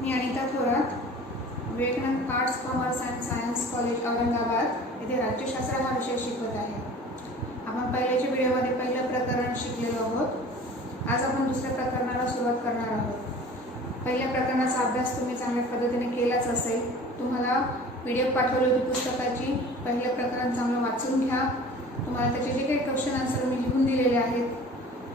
Me Anita Thorat, Vivekananda arts commerce and science college Aurangabad येथे राज्यशास्त्र हा विषय शिकवत आहे. आपण पहिल्याच्या व्हिडिओमध्ये पहिलं प्रकरण शिकलेलो आहोत. आज आपण दुसऱ्या प्रकरणाला सुरुवात करणार आहोत. पहिल्या प्रकरणाचा अभ्यास तुम्ही चांगल्या पद्धतीने केलाच असेल. तुम्हाला PDF पाठवली होती पुस्तकाची. पहिलं प्रकरण चांगलं वाचून घ्या. तुम्हाला त्याचे जे काही क्वेश्चन आन्सर मी लिहून दिलेले आहेत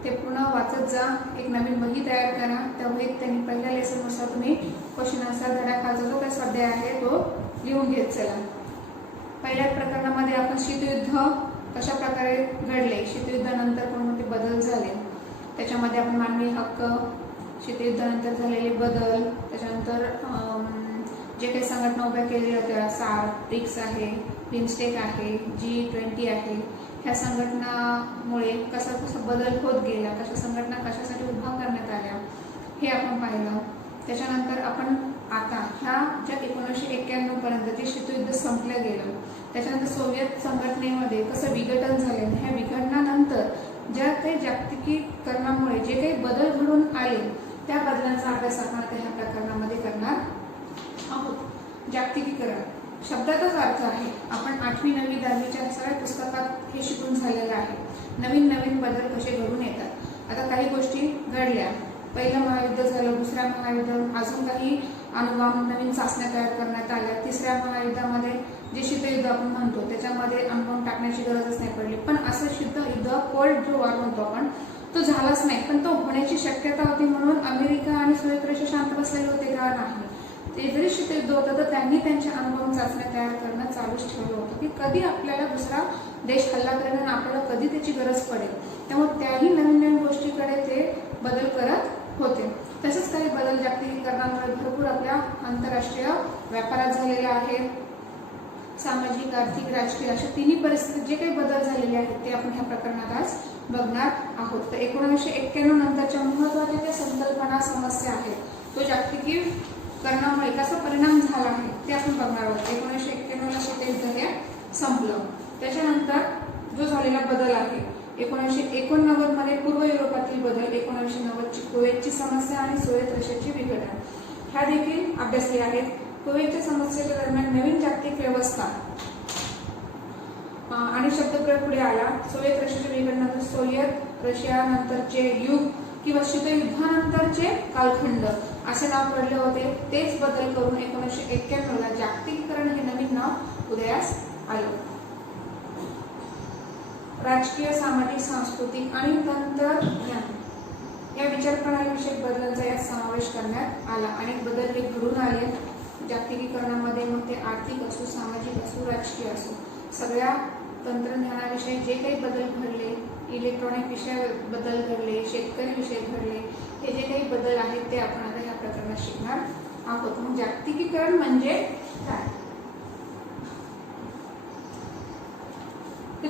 ते पुन्हा वाचत जा. एक नवीन वही तयार करा. त्या वहीत त्यांनी पहिल्या लेसननुसार तुम्ही क्वेश्चन आन्सर धड्याखालचा जो काही स्वाध्याय आहे तो लिहून घेत चला. पहिल्या प्रकरणामध्ये आपण शीतयुद्ध कशा प्रकारे घडले, शीतयुद्धानंतर कोणते बदल झाले, त्याच्यामध्ये आपण मानवी हक्क, शीतयुद्धानंतर झालेले बदल, त्याच्यानंतर जे काही संघटना उभ्या केलेल्या होत्या, सार्क, ब्रिक्स आहे, बिमस्टेक आहे, G20 आहे, ह्या संघटनामुळे कसा बदल होत गेला, कशा संघटना कशासाठी उभा करण्यात आल्या हे आपण पाहिलं. त्याच्यानंतर आपण आता ह्या ज्या 1991 पर्यंत जे शीतयुद्ध संपलं गेलं, त्याच्यानंतर सोव्हिएत संघटनेमध्ये कसं विघटन झालं, ह्या विघटनानंतर ज्या काही जागतिकीकरणामुळे जे काही बदल घडून आले त्या बदलांचा अभ्यास आपण आता ह्या प्रकरणामध्ये करणार आहोत. जागतिकीकरण शब्दाचाच अर्थ आहे. आपण 8वी 9वी 10वीच्या सगळ्या पुस्तकात हे शिकून झालेलं आहे. नवीन नवीन बदल कसे घडून येतात. आता काही गोष्टी घडल्या, पहिलं महायुद्ध झालं, दुसऱ्या महायुद्ध, अजून काही अणुबॉम्ब नवीन चाचण्या तयार करण्यात आल्या. तिसऱ्या महायुद्धामध्ये जे शीतयुद्ध आपण म्हणतो त्याच्यामध्ये अणुबॉम्ब टाकण्याची गरजच नाही पडली. पण असं युद्ध कोल्ड जो वॉर म्हणतो आपण तो झालाच नाही. पण तो होण्याची शक्यता होती म्हणून अमेरिका आणि सोव्हिएत रशिया शांत बसलेले होते का? नाही. ते जरी शीतयुद्ध होतं तर त्यांनी त्यांच्या अणुबॉम्ब चाचण्या तयार करणं चालूच ठेवलं होतं की कधी आपल्याला दुसरा देश हल्ला करेल आणि आपल्याला कधी त्याची गरज पडेल. त्यामुळे त्याही नवीन नवीन गोष्टीकडे ते बदल करत होते. तसंच काही बदल जागतिकीकरणामुळे भरपूर आपल्या आंतरराष्ट्रीय व्यापारात झालेले आहेत. सामाजिक, आर्थिक, राजकीय अशा तिन्ही परिस्थितीत जे काही बदल झालेले आहेत ते आपण ह्या प्रकरणात आज बघणार आहोत. तर 1991 नंतरच्या महत्त्वाच्या ज्या संकल्पना, समस्या आहेत, तो जागतिकीकरणामुळे कसा परिणाम झाला आहे ते आपण बघणार आहोत. 1991ला शीतयुद्ध हे संपलं. त्याच्यानंतर जो झालेला बदल आहे 1989 मध्ये पूर्व युरोपातील बदल, 1990 ची कुवेतची समस्या आणि सोव्हिएत रशियाची विघटन ह्या देखील अभ्यासले आहेत. कुवेतच्या समस्येच्या दरम्यान नवीन जागतिक व्यवस्था आणि शब्दप्रयोग पुढे आला. सोव्हिएत रशियाच्या विघटनानंतर सोव्हिएत रशिया नंतरचे युग किंवा शीतयुद्धानंतरचे कालखंड असे नाव पडले होते. तेच बदल करून 1991ला जागतिकीकरण हे नवीन नाव उदयास आलं. राजकीय, सामाजिक, सांस्कृतिक आणि तंत्रज्ञान या विचारप्रणालीविषयक बदलांचा यात समावेश करण्यात आला. अनेक बदल हे घडून आले जागतिकीकरणामध्ये. मग ते आर्थिक असो, सामाजिक असो, राजकीय असो, सगळ्या तंत्रज्ञानाविषयी जे काही बदल घडले, इलेक्ट्रॉनिक विषय बदल घडले, शेतकरी विषय घडले, हे जे काही बदल आहेत ते आपण आता या प्रकरणात शिकणार आहोत. मग जागतिकीकरण म्हणजे काय?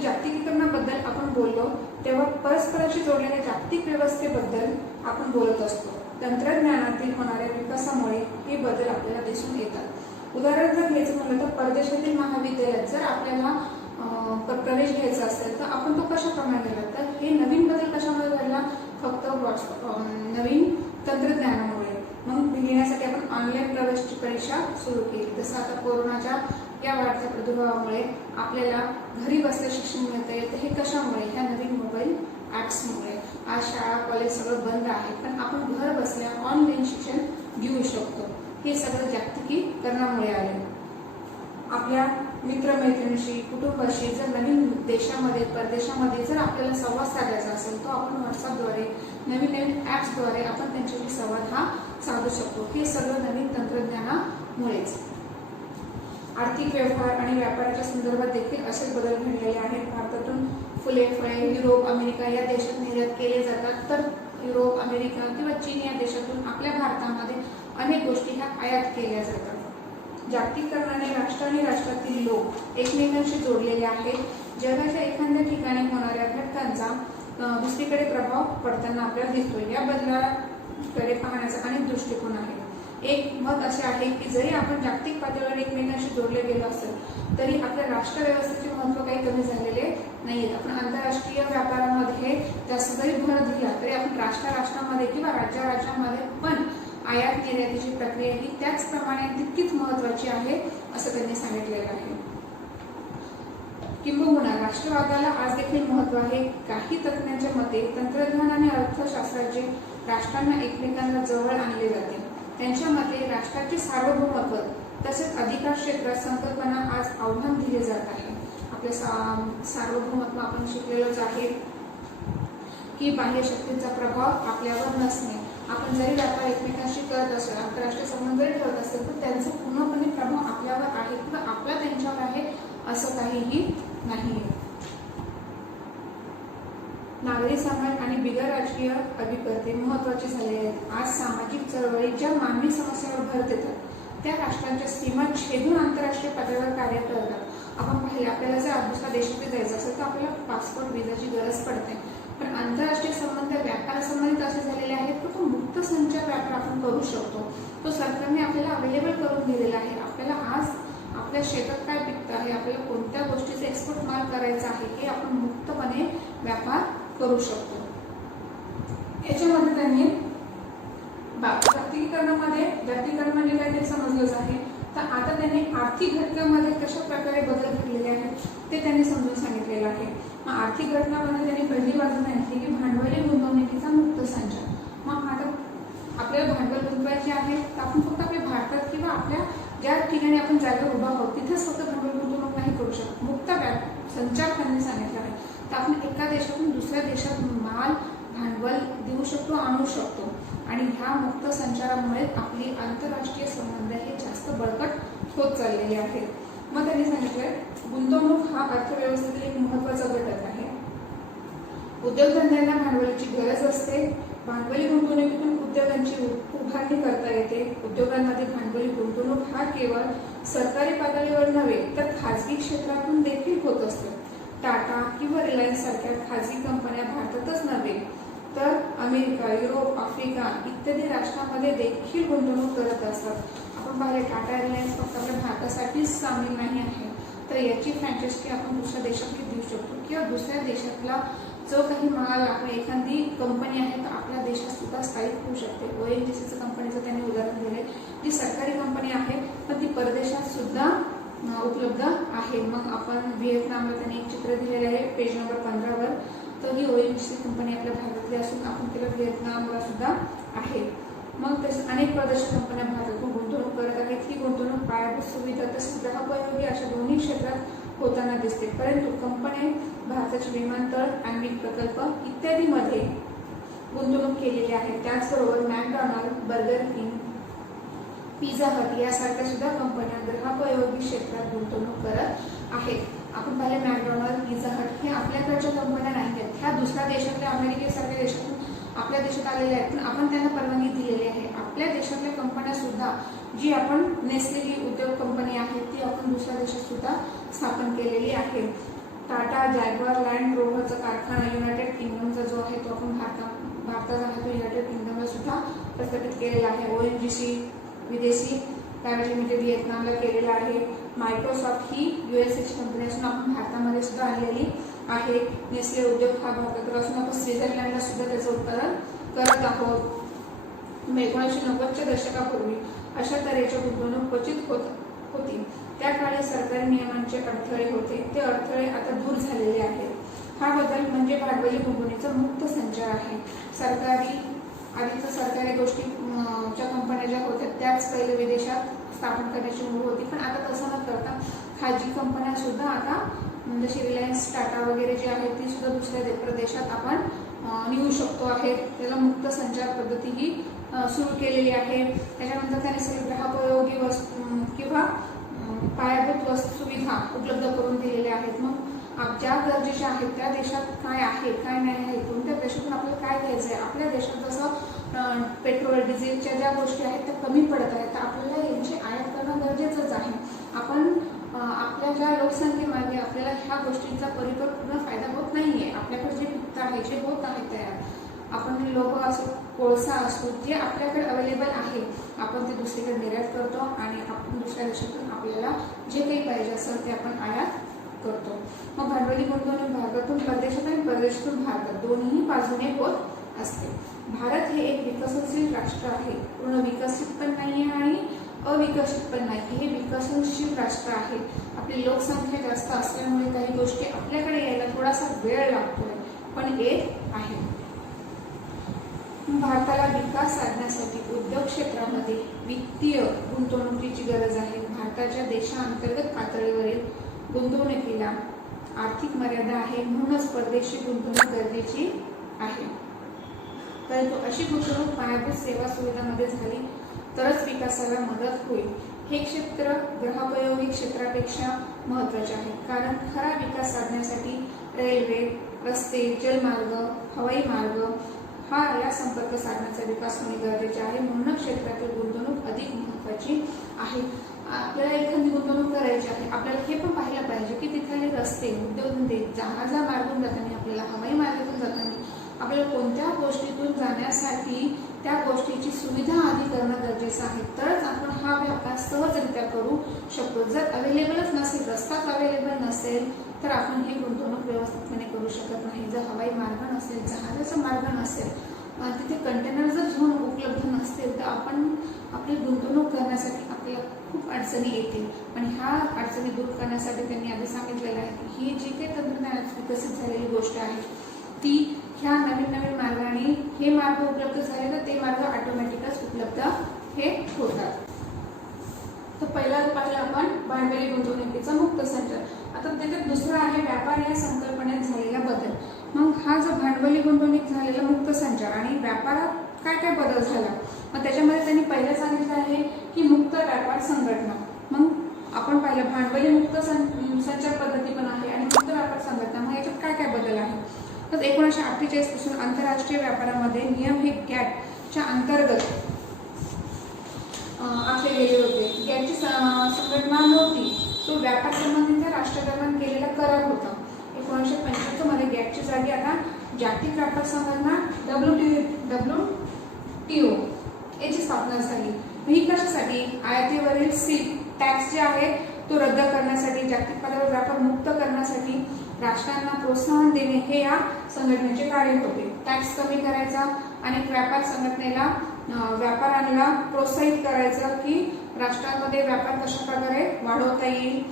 जागतिकीकरणाबद्दल आपण बोललो तेव्हा परस्पराशी जोडलेल्या जागतिक व्यवस्थेबद्दल आपण बोलत असतो. तंत्रज्ञानातील होणाऱ्या विकासामुळे हे बदल आपल्याला दिसून येतात. उदाहरण जर घ्यायचं म्हटलं तर परदेशातील महाविद्यालयात जर आपल्याला प्रवेश घ्यायचा असेल तर आपण तो कशाप्रमाणे घडला, तर हे नवीन बदल कशामुळे घडला? फक्त नवीन तंत्रज्ञानामुळे. मग घेण्यासाठी आपण ऑनलाईन प्रवेशची परीक्षा सुरू केली. जसं आता कोरोनाच्या या वाढत्या प्रादुर्भावामुळे आपल्याला घरी बसल्या शिक्षण मिळता येईल. तर हे कशामुळे? ह्या नवीन मोबाईल ॲप्समुळे. आज शाळा, कॉलेज सगळं बंद आहे, पण आपण घर बसल्या ऑनलाईन शिक्षण घेऊ शकतो. हे सगळं जागतिकीकरणामुळे आले. आपल्या मित्रमैत्रिणीशी, कुटुंबाशी जर नवीन देशामध्ये, परदेशामध्ये जर आपल्याला संवाद साधायचा असेल तर आपण व्हॉट्सअपद्वारे, नवीन नवीन ॲप्सद्वारे आपण त्यांच्याशी संवाद हा साधू शकतो. हे सगळं नवीन तंत्रज्ञानामुळेच. आर्थिक व्यवहार आणि व्यापाराच्या संदर्भात देखील असे बदल घडलेले आहेत. भारतातून फुले, फळे युरोप, अमेरिका या देशात निर्यात केले जातात, तर युरोप, अमेरिका किंवा चीन या देशातून आपल्या भारतामध्ये अनेक गोष्टी ह्या आयात केल्या जातात. जागतिकीकरणाने राष्ट्र आणि राष्ट्रातील लोक एकमेकांशी जोडलेले आहेत. जगाच्या एखाद्या ठिकाणी होणाऱ्या घटनांचा दुसरीकडे प्रभाव पडताना आपल्याला दिसतो. या बदलाकडे पाहण्याचा अनेक दृष्टिकोन आहेत. एक मत असे आहे की जरी आपण जागतिक पातळीवर एकमेकांशी जोडले गेलो असेल तरी आपल्या राष्ट्रव्यवस्थेचे महत्त्व काही कमी झालेले नाहीये. आपण आंतरराष्ट्रीय व्यापारामध्ये जास्त जरी भर दिला तरी आपण राष्ट्रामध्ये किंवा राज्यामध्ये पण आयात निर्यातीची प्रक्रिया ही त्याचप्रमाणे तितकीच महत्त्वाची आहे असं त्यांनी सांगितलेलं आहे. किंबहुना राष्ट्रवादाला आज देखील महत्त्व आहे. काही तज्ज्ञांच्या मते तंत्रज्ञान आणि अर्थशास्त्राचे राष्ट्रांना एकमेकांना जवळ आणले जाते. त्यांच्या मते राष्ट्राचे सार्वभौमत्व तसेच अधिकार क्षेत्रात संकल्पना आज आव्हान दिले जात आहे. आपले सार्वभौमत्व आपण शिकलेलोच आहे की बाह्य शक्तींचा प्रभाव आपल्यावर नसणे. आपण जरी व्यापार एकमेकांशी करत असेल, आंतरराष्ट्रीय संबंध जरी ठेवत असेल तर त्यांचा पूर्णपणे प्रभाव आपल्यावर आहे किंवा आपला त्यांच्यावर आहे असं काहीही नाही. नागरी समाज आणि बिगर राजकीय अभिकर्ते महत्वाचे झाले आहेत. आज सामाजिक चळवळी ज्या मानवी समस्यांवर भर देतात त्या राष्ट्रांच्या सीमा छेदून आंतरराष्ट्रीय पातळीवर कार्य करतात. आपण पाहिले आपल्याला जर दुसऱ्या देशात जायचं असेल तर आपल्याला पासपोर्ट व्हिसाची गरज पडते. पण आंतरराष्ट्रीय संबंध व्यापारासंबंधित असे झालेले आहेत की तो मुक्त संचार व्यापार आपण करू शकतो. तो सरकारने आपल्याला अवेलेबल करून दिलेला आहे. आपल्याला आज आपल्या शेतात काय पिकतं आहे, आपल्याला कोणत्या गोष्टीचा एक्सपोर्ट माल करायचा आहे हे आपण मुक्तपणे व्यापार करू शकतो. याच्यामध्ये त्यांनी जागतिकीकरण म्हणजे काय ते समजलंच आहे. तर आता त्यांनी आर्थिक घटकामध्ये कशा प्रकारे बदल घडलेले आहेत ते त्यांनी समजून सांगितलेलं आहे. मग आर्थिक घटकामध्ये त्यांनी पहिली बाजू सांगितली की भांडवली गुंतवणुकीचा मुक्त संचार. मग आता आपल्याला भांडवल गुंतवायचे आहे तर आपण फक्त आपल्या भारतात किंवा आपल्या ज्या ठिकाणी आपण जागेवर उभा आहोत तिथेच फक्त भांडवल गुंतवणूक नाही करू शकत. मुक्त संचार त्यांनी सांगितलं आहे. तर आपण एका देशातून दुसऱ्या देशात माल भांडवल देऊ शकतो, आणू शकतो आणि ह्या मुक्त संचारामुळे आपली आंतरराष्ट्रीय संबंध हे जास्त बळकट होत चाललेले आहेत. मग त्यांनी सांगितलंय गुंतवणूक हा अर्थव्यवस्थेतील एक महत्त्वाचा घटक आहे. उद्योगधंद्यांना भांडवलाची गरज असते. भांडवली गुंतवणुकीतून उद्योगांची उभारणी करता येते. उद्योगांमध्ये भांडवली गुंतवणूक हा केवळ सरकारी पातळीवर नव्हे तर खाजगी क्षेत्रातून देखील होत असते. टाटा किंवा रिलायन्स सारख्या खाजगी कंपन्या भारतातच नव्हे तर अमेरिका, युरोप, आफ्रिका इत्यादी राष्ट्रांमध्ये देखील गुंतवणूक करत असतात. आपण पाहिले टाटा रिलायन्स फक्त आपल्या भारतासाठीच सामील नाही आहे, तर याची फ्रँचायझी आपण दुसऱ्या देशातही देऊ शकतो किंवा दुसऱ्या देशातला जो काही माल आहे, एखादी कंपनी आहे तर आपल्या देशात सुद्धा स्थायिक होऊ शकते. ONGC कंपनीचं त्यांनी उदाहरण दिले. जी सरकारी कंपनी आहे पण ती परदेशात सुद्धा उपलब्ध आहे. मग आपण व्हिएतनामला त्यांनी एक चित्र दिलेले आहे पेज नंबर 15 वर. तर ही ONGC कंपनी आपल्या भारतातली असून आपण तिला व्हिएतनामला सुद्धा आहे. मग तसेच अनेक परदेशी कंपन्या भारतातून गुंतवणूक करत आहेत. ही गुंतवणूक पायाभूत सुविधा तसेच ग्राहकोपयोगी अशा दोन्ही क्षेत्रात होताना दिसते. परंतु कंपन्या भारताचे विमानतळ, आण्विक प्रकल्प इत्यादीमध्ये गुंतवणूक केलेली आहे. त्याचबरोबर McDonald, burger king, Pizza Hut यासारख्या सुद्धा कंपन्या ग्राहकोपयोगी क्षेत्रात गुंतवणूक करत आहेत. आपण पाहिले मॅकडॉनल्ड, पिझ्झा हट हे आपल्याकडच्या कंपन्या नाही आहेत. ह्या दुसऱ्या देशातल्या अमेरिकेसारख्या देशातून आपल्या देशात आलेल्या आहेत, पण आपण त्यांना परवानगी दिलेली आहे. आपल्या देशातल्या कंपन्या सुद्धा जी आपण नेसले ही उद्योग कंपनी आहे ती आपण दुसऱ्या देशात सुद्धा स्थापन केलेली आहे. टाटा, जॅग्वार, लँड रोव्हरचा कारखाना युनायटेड किंगडमचा जो आहे तो आपण भारताचा आहे तो युनायटेड किंगडमला सुद्धा प्रस्थापित केलेला आहे. ONGC विदेशी प्रायव्हेट लिमिटेड व्हिएतनामला केलेला आहे. मायक्रोसॉफ्ट ही USA ची कंपनी असून आपण भारतामध्ये सुद्धा आणलेली आहे. नेसले उद्योग हा भारतातील असून आपण स्वित्झर्लंडला सुद्धा त्याचं उत्पादन करत आहोत. 1990च्या दशकापूर्वी अशा तऱ्हेच्या गुंतवणूक क्वचित होती. त्या काळी सरकारी नियमांचे अडथळे होते, ते अडथळे आता दूर झालेले आहेत. हा बदल म्हणजे भांडवली गुंतवणुकीचा मुक्त संचार आहे. आधीच्या सरकारी गोष्टी ज्या कंपन्या ज्या होत्या त्याच पहिले विदेशात स्थापन करण्याची मुभा होती, पण आता तसं न करता खाजगी कंपन्या सुद्धा आता जशी रिलायन्स, टाटा वगैरे जे आहेत ती सुद्धा दुसऱ्या प्रदेशात आपण नेऊ शकतो आहे. त्याला मुक्त संचार पद्धती ही सुरू केलेली आहे. त्याच्यानंतर त्याने सगळे ग्राहकोपयोगी वस्तू किंवा पायाभूत सुविधा उपलब्ध करून दिलेल्या आहेत. मग ज्या गरजेच्या आहेत त्या देशात काय आहे काय नाही आहे, कोणत्या देशातून आपल्याला काय घ्यायचं आहे, आपल्या देशात जसं पेट्रोल डिझेलच्या ज्या गोष्टी आहेत त्या कमी पडत आहेत तर आपल्याला यांची आयात करणं गरजेचंच आहे. आपण आपल्या ज्या लोकसंख्येमागे आपल्याला ह्या गोष्टींचा परिपूर्ण फायदा होत नाहीये. आपल्याकडे जे पिकतं आहे, जे होत आहे तयार, आपण लोक असो, कोळसा असो, जे आपल्याकडे अवेलेबल आहे आपण ते दुसरीकडे निर्यात करतो आणि आपण दुसऱ्या देशातून आपल्याला जे काही पाहिजे असेल ते आपण आयात करतो. मग भांडवली गुंतवणूक भारतातून परदेशात आणि परदेशातून भारतात दोन्ही बाजूने होत असते. भारत हे एक विकसनशील राष्ट्र आहे, पूर्ण विकसित पण नाही आहे आणि अविकसित पण नाही, हे विकसनशील राष्ट्र आहे. आपली लोकसंख्या जास्त असल्यामुळे काही गोष्टी आपल्याकडे यायला थोडासा वेळ लागतोय, पण येत आहे. भारताला विकास साधण्यासाठी उद्योग क्षेत्रामध्ये वित्तीय गुंतवणुकीची गरज आहे. भारताच्या देशांतर्गत पातळीवरील गुंतवणुकीला आर्थिक मर्यादा आहे, म्हणूनच परदेशी गुंतवणूक गरजेची आहे. परंतु अशी गुंतवणूक पायाभूत सेवा सुविधांमध्ये झाली तरच विकासाला मदत होईल. हे क्षेत्र ग्राहकोपयोगी क्षेत्रापेक्षा महत्त्वाचे आहे, कारण खरा विकास साधण्यासाठी रेल्वे, रस्ते, जलमार्ग, हवाई मार्ग या संपर्क साधनाचा विकास होणे गरजेचे आहे. म्हणून क्षेत्रातील गुंतवणूक अधिक महत्त्वाची आहे. आपल्याला एखादी गुंतवणूक करायची आहे, आपल्याला हे पण पाहायला पाहिजे की तिथले रस्ते, उद्योगधंदे, जहाजामार्गून जाताना, आपल्याला हवाई मार्गातून जाताना आपल्याला कोणत्या गोष्टीतून जाण्यासाठी त्या गोष्टीची सुविधा आधी करणं गरजेचं आहे, तरच आपण हा व्यापार सहजरित्या करू शकतो. जर अवेलेबलच नसेल, रस्ताच अवेलेबल नसेल, तर आपण हे गुंतवणूक व्यवस्थितपणे करू शकत नाही. जर हवाई मार्ग नसेल, जहाजाचा मार्ग नसेल, तिथे कंटेनर जर झोन उपलब्ध नसतील, तर आपण आपली गुंतवणूक करण्यासाठी आपल्याला खूप अडचणी येतील. पण ह्या अडचणी दूर करण्यासाठी त्यांनी आधी सांगितलेलं आहे की ही जी काही तंत्रज्ञानात विकसित झालेली गोष्ट आहे, ती ह्या नवीन नवीन मार्गाने हे मार्ग उपलब्ध झाले तर ते मार्ग ऑटोमॅटिकच उपलब्ध हे होतात. तर पहिला पाहिलं आपण भांडवली गुंतवणुकीचा मुक्त संचार. आता त्याच्यात दुसरा आहे व्यापार या संकल्पनेत झालेला बदल. मग हा जो भांडवली गुंतवणूक झालेला मुक्त संचार आणि व्यापारात काय काय बदल झाला, मग त्याच्यामध्ये त्यांनी पहिलं सांगितलं आहे की मुक्त व्यापार संघटना. मग आपण पाहिलं भांडवली मुक्त संचार पद्धती पण आहे आणि मुक्त व्यापार संघटना. मग याच्यात काय काय बदल आहे, तर 1948 पासून आंतरराष्ट्रीय व्यापारामध्ये नियम हे गॅटच्या अंतर्गत आखले गेले होते. गॅटची संघटना नव्हती, तो व्यापार संबंधीच्या राष्ट्रांदरम्यान केलेला करार होता. 1975 मध्ये गॅटची जागी आता जागतिक व्यापार संघटना WTO याची स्थापना झाली. ही कशासाठी? आयातीवरील टॅक्स जे आहे तो रद्द करण्यासाठी, जागतिक पातळीवर व्यापार मुक्त करण्यासाठी राष्ट्रांना प्रोत्साहन देणे हे या संघटनेचे कार्य होते. टॅक्स कमी करायचा आणि व्यापार संघटनेला व्यापाऱ्यांना प्रोत्साहित करायचं की राष्ट्रांमध्ये व्यापार कशा प्रकारे वाढवता येईल.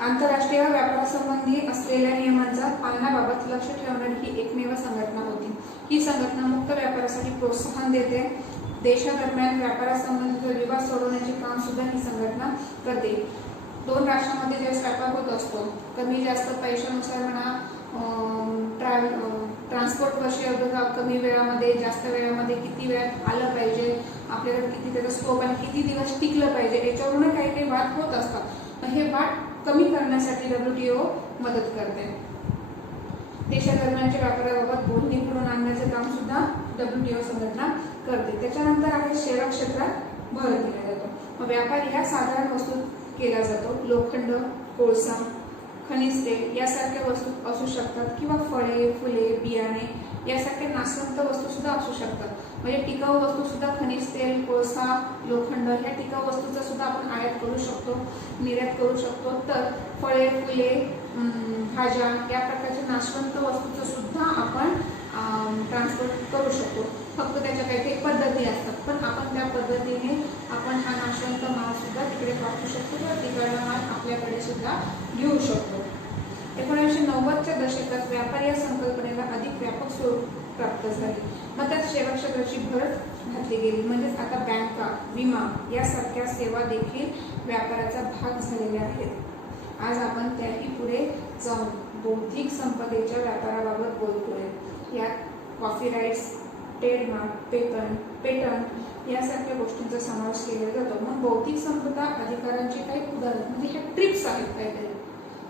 आंतरराष्ट्रीय व्यापारासंबंधी असलेल्या नियमांचा पालनाबाबत लक्ष ठेवणारी ही एकमेव संघटना होती. ही संघटना मुक्त व्यापारासाठी प्रोत्साहन देते. देशादरम्यान व्यापारासंबंधित विवाद सोडवण्याचे काम सुद्धा ही संघटना करते. दोन राष्ट्रांमध्ये ज्यावेळेस व्यापार होत असतो, कमी जास्त पैशानुसार म्हणा, ट्रान्सपोर्ट कशी कमी वेळामध्ये जास्त वेळामध्ये किती वेळात आलं पाहिजे, आपल्याकडे किती त्याचा स्कोप आणि किती दिवस टिकलं पाहिजे, याच्यावरून काही काही वाद होत असतात. हे वाद कमी करण्यासाठी WTO मदत करते. देशादरम्यानच्या व्यापाराबाबत बोलणी घडवून आणण्याचे काम सुद्धा WTO संघटना करते. त्याच्यानंतर आहे सेवा क्षेत्रात भर दिला जातो. मग व्यापार ह्या साधारण वस्तू केला जातो. लोखंड, कोळसा, खनिज तेल यासारख्या वस्तू असू शकतात किंवा फळे, फुले, बियाणे यासारख्या नाशवंत वस्तू सुद्धा असू शकतात. म्हणजे टिकाऊ वस्तू सुद्धा खनिज तेल, कोळसा, लोखंड ह्या टिकाऊ वस्तूचा सुद्धा आपण आयात करू शकतो, निर्यात करू शकतो. तर फळे, फुले, भाज्या या प्रकारच्या नाशवंत वस्तूचं सुद्धा आपण ट्रान्सपोर्ट करू शकतो. फक्त त्याच्या काही काही पद्धती असतात, पण आपण त्या पद्धतीने आपण हा नाशवंत माल सुद्धा तिकडे पाठवू शकतो किंवा तिकडला माल आपल्याकडे सुद्धा घेऊ शकतो. 1990च्या दशकात व्यापार या संकल्पनेला अधिक व्यापक स्वरूप प्राप्त झाले. मग त्यात सेवा क्षेत्राची भर घातली गेली. म्हणजेच आता बँका, विमा यासारख्या सेवा देखील व्यापाराचा भाग झालेल्या आहेत. आज आपण त्याही पुढे जाऊन बौद्धिक संपदेच्या व्यापाराबाबत बोलतोय. यात कॉपीराइट्स, ट्रेडमार्क, पेटंट यासारख्या गोष्टींचा समावेश केला जातो. मग बौद्धिक संपदा अधिकारांचे काही उदाहरण म्हणजे हे ट्रिप्स आहेत काहीतरी,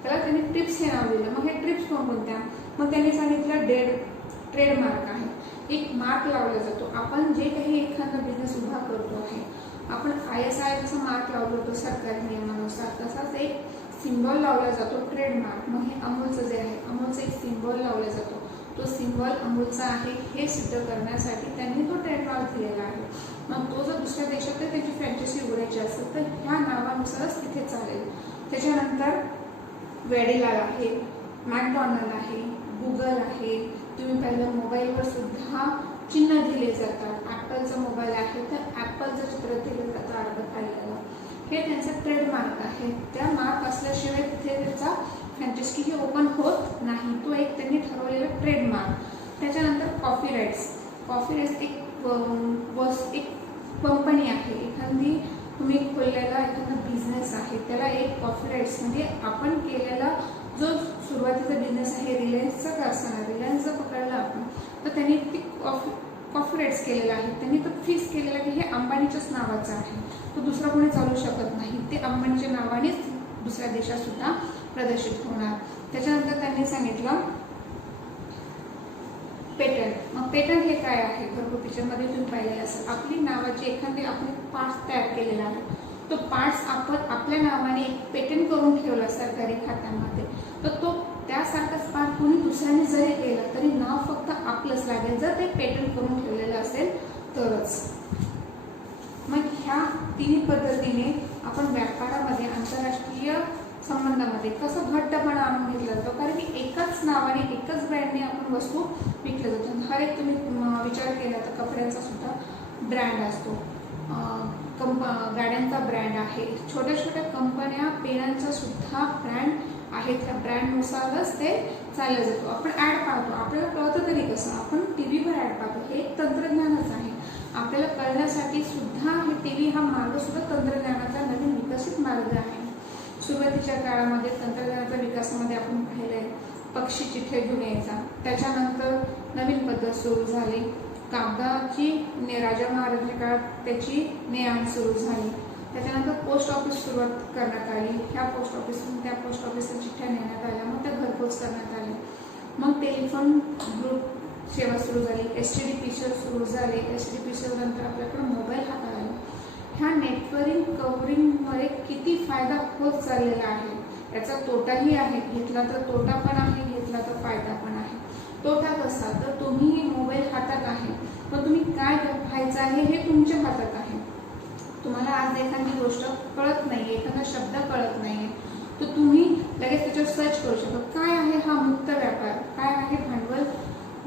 त्याला त्यांनी ट्रिप्स हे नाव दिलं. मग हे ट्रिप्स कोणत्या? मग त्यांनी सांगितलं ट्रेडमार्क आहे. एक मार्क लावला जातो. आपण जे काही एखादा बिझनेस उभा करतो आहे, आपण ISI जसं मार्क लावलो होतो सरकारी नियमानुसार, तसाच एक सिम्बॉल लावला जातो ट्रेडमार्क. मग हे अमूलचं जे आहे, अमूलचं एक सिम्बॉल लावला जातो. तो सिम्बॉल अमूलचा आहे हे सिद्ध करण्यासाठी त्यांनी तो ट्रेडमार्क दिलेला आहे. मग तो जर दुसऱ्या देशात त्याची फ्रँचायझी उघडायची असेल तर ह्या नावानुसारच तिथे चालेल. त्याच्यानंतर वेडिलाल आहे, मॅकडॉनल्ड आहे, गुगल आहे. तुम्ही पहिलं मोबाईलवर सुद्धा चिन्ह दिले जातात. ॲपलचा मोबाईल आहे तर ॲपलचं चित्र दिलं जातं आडवं खाली. हे त्यांचा ट्रेडमार्क आहे. त्या मार्क असल्याशिवाय तिथे त्याचा फ्रँचायझी ही ओपन होत नाही. तो एक त्यांनी ठरवलेला ट्रेडमार्क. त्याच्यानंतर कॉपीराइट्स. कॉपीराइट्स एक कंपनी आहे, एखादी तुम्ही खोललेला एखादा बिझनेस आहे, त्याला एक कॉपीराइट्स म्हणजे आपण केलेला जो सुरुवातीचा बिझनेस आहे रिलायन्सचा का असताना रिलायन्सचा पकडला आपण तर त्यांनी ती कॉपीराइट्स केलेला आहे. त्यांनी तो फिक्स केलेला की हे अंबानीच्याच नावाचं आहे, तो दुसरा कोणी चालू शकत नाही. ते अंबानीच्या नावानेच दुसऱ्या देशात सुद्धा प्रदर्शित होणार. त्याच्यानंतर त्यांनी सांगितलं पेटंट. मग पेटंट हे काय आहे? भरपूर पिक्चरमध्ये तुम्ही पाहिलेलं असेल. आपली नावाची एखादी आपण पार्ट्स तयार केलेला आहे, तो पार्ट्स आपण आपल्या नावाने एक पेटंट करून ठेवला सरकारी खात्यामध्ये, तर तो त्यासारखाच पार्ट कोणी दुसऱ्याने जरी केलं तरी नाव फक्त आपलंच लागेल, जर ते पेटंट करून ठेवलेलं असेल तरच. मग ह्या तिन्ही पद्धतीने आपण व्यापारामध्ये आंतरराष्ट्रीय संबंधामध्ये कसं घट्टपणा आणून घेतला जातो, कारण की एकाच नावाने एकच ब्रँडने आपण वस्तू विकल्या जातो. हर एक तुम्ही विचार केला तर कपड्यांचा सुद्धा ब्रँड असतो, गाड्यांचा ब्रँड आहे, छोट्या छोट्या कंपन्या पेनांचा सुद्धा ब्रँड आहे. त्या ब्रँडनुसारच ते चाललं जातो. आपण ॲड पाहतो, आपल्याला कळतं तरी कसं, आपण टी व्हीवर ॲड पाहतो. हे एक तंत्रज्ञानच आहे. आपल्याला कळण्यासाठी सुद्धा हे टी व्ही हा मार्ग सुद्धा तंत्रज्ञानाचा नवीन विकसित मार्ग आहे. सुरुवातीच्या काळामध्ये तंत्रज्ञानाच्या विकासामध्ये आपण पाहिलं आहे पक्षी चिठ्ठ्या घेऊन यायचा. त्याच्यानंतर नवीन पद्धत सुरू झाली, कागदाची राजा महाराजांच्या काळात त्याची ने-आण सुरू झाली. त्याच्यानंतर पोस्ट ऑफिस सुरुवात करण्यात आली. ह्या पोस्ट ऑफिसमधून त्या पोस्ट ऑफिसला चिठ्ठ्या नेण्यात आल्या, मग त्या घरपोच करण्यात आल्या. मग टेलिफोन ग्रुप सेवा सुरू झाली, STD पिक्चर सुरू झाले. STD पिक्चर नंतर आपल्याकडे मोबाईल हातात आला. ह्या नेटवर्किंग कव्हरिंगमुळे किती फायदा होत चाललेला आहे. याचा तोटाही आहे, घेतला तर तोटा पण आहे, घेतला तर फायदा पण आहे. तोटा कसा, तर तुम्ही मोबाईल हातात आहे पण तुम्ही काय पाहायचं आहे हे तुमच्या हातात आहे. तुम्हाला आज एखादी गोष्ट कळत नाही, एखादा शब्द कळत नाही, तर तुम्ही लगेच त्याच्यावर सर्च करू शकता. काय आहे हा मुक्त व्यापार, काय आहे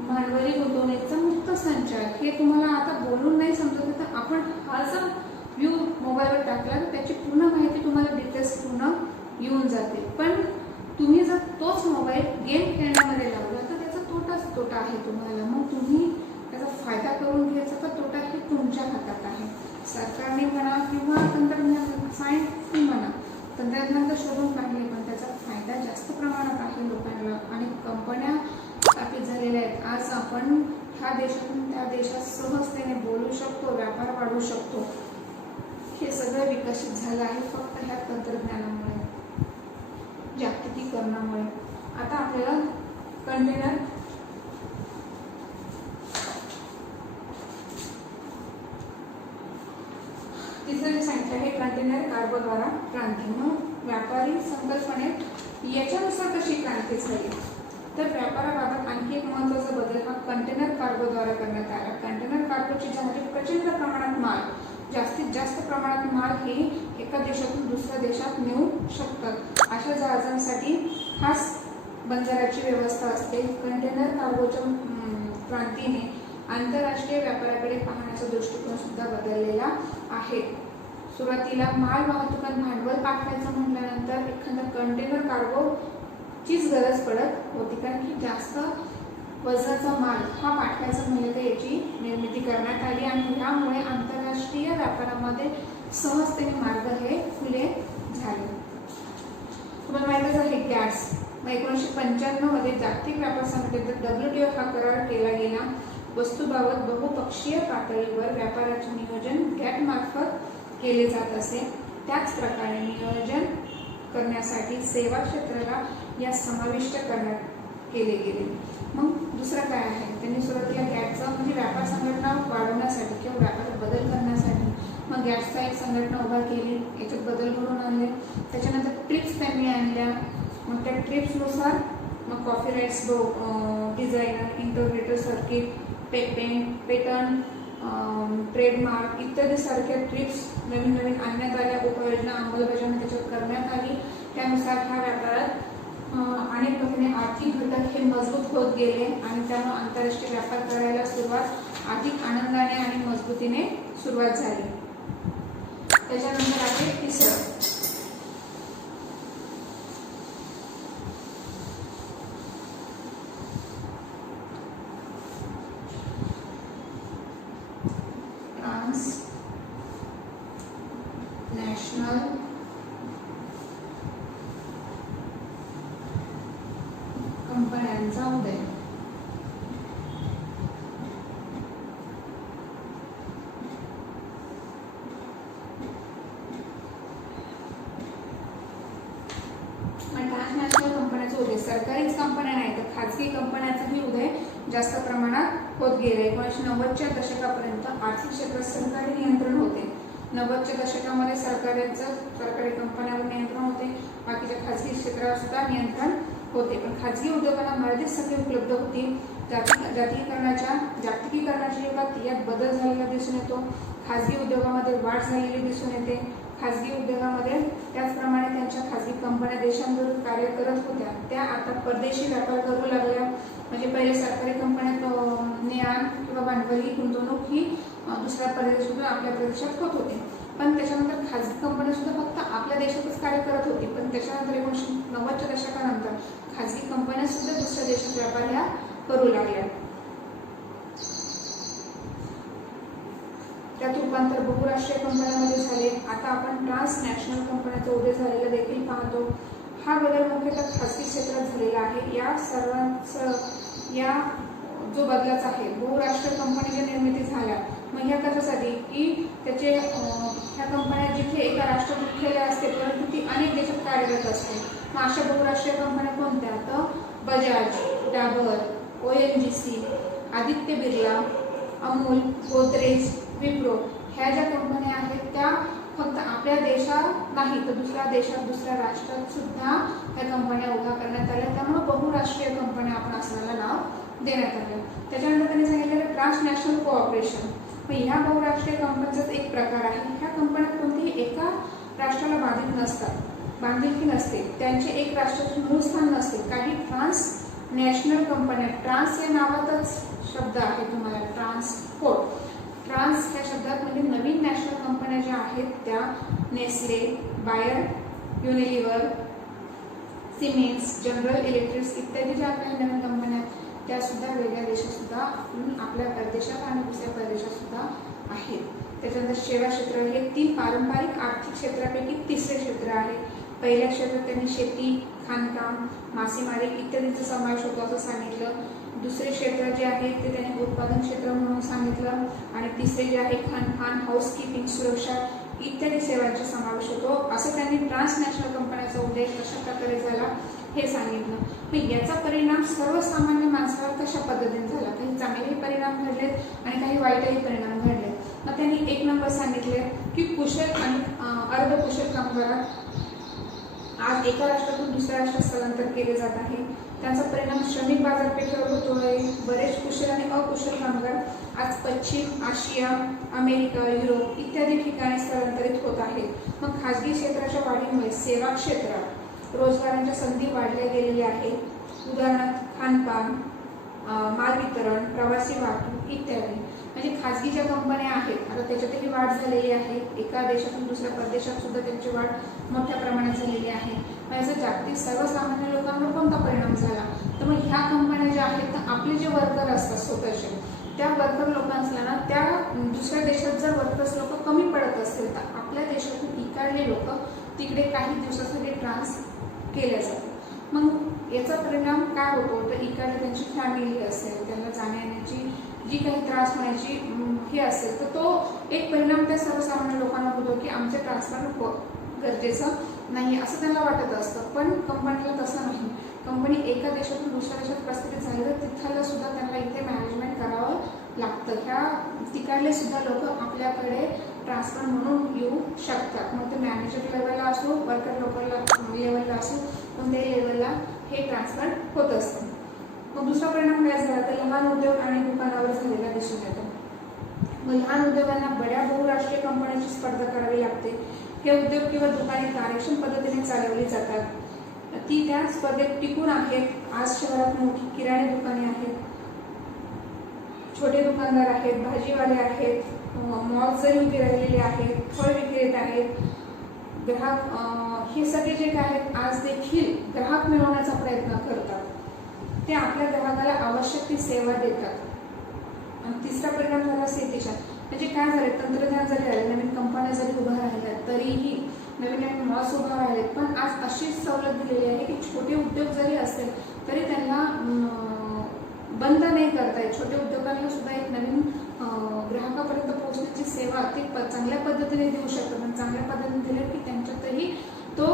भांडवली गुंतवणुकीचा मुक्त संचार, हे तुम्हाला आता बोलून नाही समजत. तर आपण हा जर व्ह्यू मोबाईलवर टाकला तर त्याची पूर्ण माहिती तुम्हाला डिटेल्स पूर्ण येऊन जाते. पण तुम्ही जर तोच मोबाईल गेम खेळण्यामध्ये लावला तर त्याचा तोटा आहे तुम्हाला. मग तुम्ही त्याचा फायदा करून घ्यायचा का तोटा हे तुमच्या हातात आहे. सरकारने म्हणा किंवा तंत्रज्ञान सायन्सने म्हणा, तंत्रज्ञान तर शोधून काढले पण त्याचा फायदा जास्त प्रमाणात आहे लोकांना आणि कंपन्या स्थापित झालेल्या आहेत. आज आपण ह्या देशातून त्या देशात सहजतेने बोलू शकतो, व्यापार वाढवू शकतो. हे सगळं विकसित झालं आहे फक्त ह्या तंत्रज्ञानामुळे, जागतिकीकरणामुळे. आता आपल्याला कंटेनर तिसरे सांगितलं आहे कंटेनर कार्गोद्वारा क्रांती. मग व्यापारी संकल्पनेत याच्यानुसार कशी क्रांती झाली, तर व्यापाराबाबत आणखी एक महत्त्वाचा बदल हा कंटेनर कार्गोद्वारा करण्यात आला. कंटेनर कार्गोची जहाजे प्रचंड प्रमाणात माल, जास्तीत जास्त प्रमाणात माल हे एका देशातून दुसऱ्या देशात नेऊ शकतात. अशा जहाजांसाठी खास बंदराची व्यवस्था असते. कंटेनर कार्गोच्या क्रांतीने आंतरराष्ट्रीय व्यापाराकडे पाहण्याचा दृष्टिकोन सुद्धा बदललेला आहे. सुरुवातीला माल वाहतुकात भांडवल पाठवायचं म्हटल्यानंतर एखादा कंटेनर कार्गोचीच गरज पडत होती, कारण की जास्त वजनाचा माल हा पाठवायचा म्हणजे तर याची निर्मिती करण्यात आली आणि यामुळे आंतरराष्ट्रीय व्यापारामध्ये सहजतेने मार्ग हे खुले झाले. तुम्हाला माहितीच आहे गॅट्स. 1995 मध्ये जागतिक व्यापार संघटनेत WTO हा करार केला गेला. वस्तूबाबत बहुपक्षीय पातळीवर व्यापाराचे नियोजन गॅट मार्फत केले जात असे. त्याच प्रकारे नियोजन करण्यासाठी सेवा क्षेत्राला या समाविष्ट करण्यात केले गेले. मग दुसरं काय आहे, त्यांनी सुरुवातीला गॅटचा म्हणजे व्यापार संघटना वाढवण्यासाठी किंवा व्यापारात बदल करण्यासाठी मग गॅटचा एक संघटना उभा केली, याच्यात बदल घडून आणले. त्याच्यानंतर ट्रिप्स त्यांनी आणल्या. मग त्या ट्रिप्सनुसार मग copyrights, designer, integrated circuit, patent, trademark इत्यादी सारख्या ट्रिप्स नवीन आणण्यात आल्या. उपाययोजना अंमलबजावणी त्याच्यात करण्यात आली. त्यानुसार ह्या व्यापारात अनेक प्रकारे आर्थिक घटक हे मजबूत होत गेले आणि त्यामुळे आंतरराष्ट्रीय व्यापार करायला सुरुवात अधिक आनंदाने आणि मजबूतीने सुरुवात झाली. त्याच्यानंतर आहे तिसरं, ट्रान्सनॅशनल कंपन्यांचा उदय. ट्रान्सनॅशनल कंपन्यांचा उदय, सरकारीच कंपन्या नाही तर खाजगी कंपन्यांचाही उदय जास्त प्रमाणात होत गेले. 1990च्या दशकापर्यंत आर्थिक क्षेत्रात सरकारी नियंत्रण होते. 90च्या दशकामध्ये सरकारी कंपन्यांवर नियंत्रण होते, बाकीच्या खाजगी क्षेत्रावर सुद्धा नियंत्रण होते. पण खाजगी उद्योगांना मर्यादित संधी उपलब्ध होती. जागतिकीकरणाच्या युगात यात बदल झालेला दिसून येतो. खाजगी उद्योगामध्ये वाढ झालेली दिसून येते. खाजगी उद्योगामध्ये त्याचप्रमाणे त्यांच्या खाजगी कंपन्या देशांविरुद्ध कार्य करत होत्या, त्या आता परदेशी व्यापार करू लागल्या. म्हणजे पहिले सरकारी कंपन्यात ने-आण किंवा भांडवली गुंतवणूक ही दुसऱ्या प्रदेशातून आपल्या प्रदेशात होत होते. पण त्याच्यानंतर खाजगी कंपन्या सुद्धा फक्त आपल्या देशातच कार्य करत होती. पण त्याच्यानंतर 1990च्या दशकानंतर खाजगी कंपन्या सुद्धा दुसऱ्या देशात व्यापार ह्या करू लागल्या. त्यात रूपांतर बहुराष्ट्रीय कंपन्यांमध्ये झाले. आता आपण ट्रान्सनॅशनल कंपन्यांचा उदय झालेला देखील पाहतो. हा बदल मुख्यतः खाजगी क्षेत्रात झालेला आहे. या जो बदलाचा आहे, बहुराष्ट्रीय कंपनीच्या निर्मिती झाल्या. मग ह्या कशासाठी की त्याचे ह्या कंपन्या जिथे एका राष्ट्रात मुख्यालय असते परंतु ती अनेक देशात कार्यरत असते. मग अशा बहुराष्ट्रीय कंपन्या कोणत्या, तर बजाज, डाबर, ONGC, आदित्य बिर्ला, अमूल, गोदरेज, विप्रो ह्या ज्या कंपन्या आहेत त्या फक्त आपल्या देशात नाही तर दुसऱ्या देशात दुसऱ्या राष्ट्रात सुद्धा ह्या कंपन्या उभ्या करण्यात आल्या. त्यामुळे बहुराष्ट्रीय कंपन्या आपण असण्याला नाव देण्यात आलं. त्याच्यानंतर त्यांनी सांगितलेलं ट्रान्सनॅशनल कोऑपरेशन. मग ह्या बहुराष्ट्रीय कंपन्यांचाच एक प्रकार आहे. ह्या कंपन्या कोणत्याही एका राष्ट्राला बांधिलकी नसते, त्यांचे एक राष्ट्राचे मूळ स्थान नसते. काही ट्रान्सनॅशनल कंपन्या, ट्रान्स या नावातच शब्द आहे तुम्हाला, ट्रान्सपोर्ट. ट्रान्स ह्या शब्दात म्हणजे नवीन नॅशनल कंपन्या ज्या आहेत त्या Nestle, Bayer, Unilever, Siemens, General Electrics इत्यादी ज्या काही नवीन कंपन्या आहेत त्या सुद्धा वेगळ्या देशात सुद्धा आपल्या परदेशात आणि दुसऱ्या परदेशात सुद्धा आहेत. त्याच्यानंतर सेवा क्षेत्र हे 3 पारंपरिक आर्थिक क्षेत्रापैकी तिसरे क्षेत्र आहे. पहिल्या क्षेत्रात त्यांनी शेती, खाणकाम, मासेमारी इत्यादींचा समावेश होतो असं सांगितलं. दुसरे क्षेत्र जे आहे ते त्यांनी उत्पादन क्षेत्र म्हणून सांगितलं. आणि तिसरे जे आहे खानपान, हाऊसकीपिंग, सुरक्षा इत्यादी सेवांचा समावेश होतो असं त्यांनी ट्रान्सनॅशनल कंपन्यांचा उदय कशा प्रकारे झाला हे सांगितलं. मग याचा परिणाम सर्वसामान्य माणसावर कशा पद्धतीने झाला, काही चांगलेही परिणाम घडलेत आणि काही वाईटही परिणाम घडलेत. मग त्यांनी 1 नंबर सांगितले की कुशल आणि अर्धकुशल कामगार आज एका राष्ट्रातून दुसऱ्या राष्ट्रात स्थलांतर केले जात आहे. त्यांचा परिणाम श्रमिक बाजारपेठेवर होतो आहे. बरेच कुशल आणि अकुशल कामगार आज पश्चिम आशिया, अमेरिका, युरोप इत्यादी ठिकाणी स्थलांतरित होत आहेत. मग खाजगी क्षेत्राच्या वाढीमुळे सेवा क्षेत्रात रोजगारांच्या संधी वाढल्या गेलेल्या आहेत. उदाहरणार्थ खानपान, माल वितरण, प्रवासी वाहतूक इत्यादी. म्हणजे खाजगी ज्या कंपन्या आहेत आता त्याच्यातही वाढ झालेली आहे. एका देशातून दुसऱ्या परदेशात सुद्धा त्यांची वाढ मोठ्या प्रमाणात झालेली आहे. याचा जागतिक सर्वसामान्य लोकांवर कोणता परिणाम झाला, तर मग ह्या कंपन्या ज्या आहेत तर आपले जे वर्कर असतात स्वतःचे त्या वर्कर लोकांना त्या दुसऱ्या देशात जर वर्कर्स लोक कमी पडत असतील तर आपल्या देशातून इकडले लोक तिकडे काही दिवसासाठी ट्रान्स केल्या जातात. मग याचा परिणाम काय होतो तर इकडे त्यांची फॅमिली असेल, त्यांना जाण्याची जी काही त्रास होण्याची हे असेल तर तो एक परिणाम त्या सर्वसामान्य लोकांना होतो की आमचे ट्रान्सफर गरजेचं नाही असं त्यांना वाटत असतं. पण कंपनीला तसं नाही. कंपनी एका देशातून दुसऱ्या देशात प्रस्थापित झाली तर तिथलं सुद्धा त्यांना इथे मॅनेजमेंट करावं लागतं. ह्या तिकडले सुद्धा लोक आपल्याकडे ट्रान्सफर म्हणून येऊ शकतात. मग ते मॅनेजर लेवलला असो, वर्कर लेवलला असो, कोणत्याही लेवलला हे ट्रान्सफर होत असतं. मग दुसरा परिणाम काय झाला तर लहान उद्योग आणि दुकानावर झालेला दिसून येतो. मग लहान उद्योगांना बड्या बहुराष्ट्रीय कंपन्यांची स्पर्धा करावी लागते. हे उद्योग किंवा दुकाने कार्यक्षम पद्धतीने चालवली जातात. ती त्या स्पर्धेत टिकून आहेत. आज शहरात मोठी किराणे दुकाने आहेत. छोटे दुकानदार आहेत, भाजीवाले आहेत, मॉल जरी उभी राहिलेले आहेत, फळ विक्रेते आहेत, ग्राहक, हे सगळे जे काय आहेत आज देखील ग्राहक मिळवण्याचा प्रयत्न करतात. ते आपल्या ग्राहकाला आवश्यक ती सेवा देतात. आणि तिसरा परिणाम झाला शेतीचा. म्हणजे काय झालं, तंत्रज्ञान जरी आलं, नवीन कंपन्या जरी उभ्या राहिल्या, तरीही नवीन नवीन मॉल्स उभा राहिलेत, पण आज अशी सवलत दिलेली आहे की छोटे उद्योग जरी असतील तरी त्यांना बंद नाही करता येत. छोटे उद्योगांना सुद्धा एक नवीन ग्राहकापर्यंत पोहोचण्याची सेवा ते चांगल्या पद्धतीने देऊ शकतात. आणि चांगल्या पद्धतीने दिले की त्यांच्यातही तो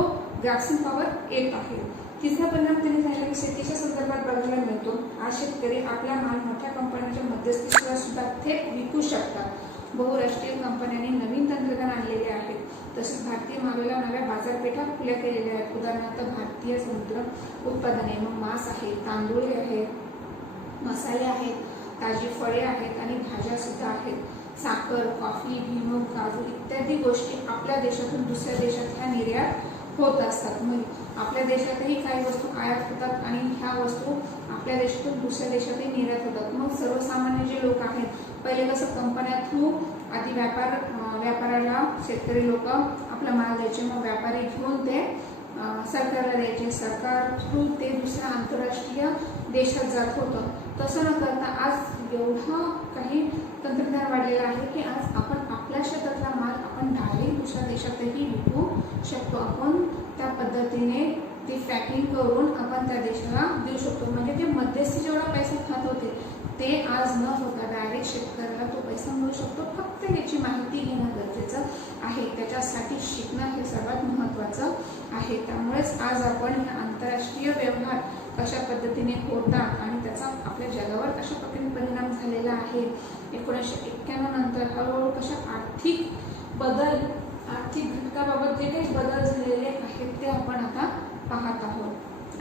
ग्रासिंग पॉवर येत आहे. तिसरा परिणाम त्यांनी सांगितलं की शेतीच्या संदर्भात बघायला मिळतो. आज शेतकरी आपला माल मोठ्या कंपन्यांच्या मध्यस्थीशिवाय सुद्धा थेट विकू शकतात. बहुराष्ट्रीय कंपन्यांनी नवीन तंत्रज्ञान आणलेले आहेत. तसेच भारतीय मालाला नव्या बाजारपेठा खुल्या केलेल्या आहेत. उदाहरणार्थ भारतीय समुद्र उत्पादने, मग मांस आहे, तांदूळ आहेत, मसाले आहेत, ताजी फळे आहेत आणि भाज्या सुद्धा आहेत. साखर, कॉफी, भुईमूग, काजू इत्यादी गोष्टी आपल्या देशातून दुसऱ्या देशात ह्या निर्यात होत असतात. मग आपल्या देशातही काही वस्तू आयात होतात आणि ह्या वस्तू आपल्या देशातून दुसऱ्या देशातही निर्यात होतात. मग सर्वसामान्य जे लोक आहेत, पहिले कसं कंपन्या थ्रू आधी व्यापाराला शेतकरी लोक आपला माल द्यायचे, मग व्यापारी घेऊन ते सरकारला द्यायचे, सरकार थ्रू ते दुसऱ्या आंतरराष्ट्रीय देशात जात होतं. तसं न करता आज एवढं काही तंत्रज्ञान वाढलेलं आहे की आज आपण आपल्या शेतातला माल आपण डायरेक्ट दुसऱ्या देशातही विकू शकतो. आपण त्या पद्धतीने ती पॅकिंग करून आपण त्या देशाला देऊ शकतो. म्हणजे ते मध्यस्थी जेवढा पैसा खात होते ते आज न होता डायरेक्ट शेतकऱ्याला तो पैसा मिळू शकतो. फक्त याची माहिती घेणं गरजेचं आहे. त्याच्यासाठी शिकणं हे सर्वात महत्त्वाचं आहे. त्यामुळेच आज आपण हे आंतरराष्ट्रीय व्यवहार कशा पद्धतीने होतात आणि त्याचा आपल्या जगावर कशा पद्धतीने परिणाम झालेला आहे. 1991 नंतर हळूहळू कशा आर्थिक घटकाबाबत जे काही बदल झालेले आहेत ते आपण आता पाहत आहोत.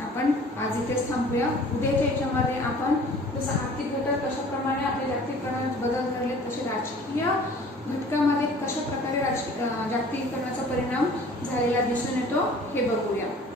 आपण आज इथेच थांबूया. उद्याच्या याच्यामध्ये आपण जसं आर्थिक घटक कशाप्रमाणे आपल्या जागतिकीकरणात बदल झाले, तसे राजकीय घटकामध्ये कशा प्रकारे जागतिकीकरणाचा परिणाम झालेला दिसून येतो हे बघूया.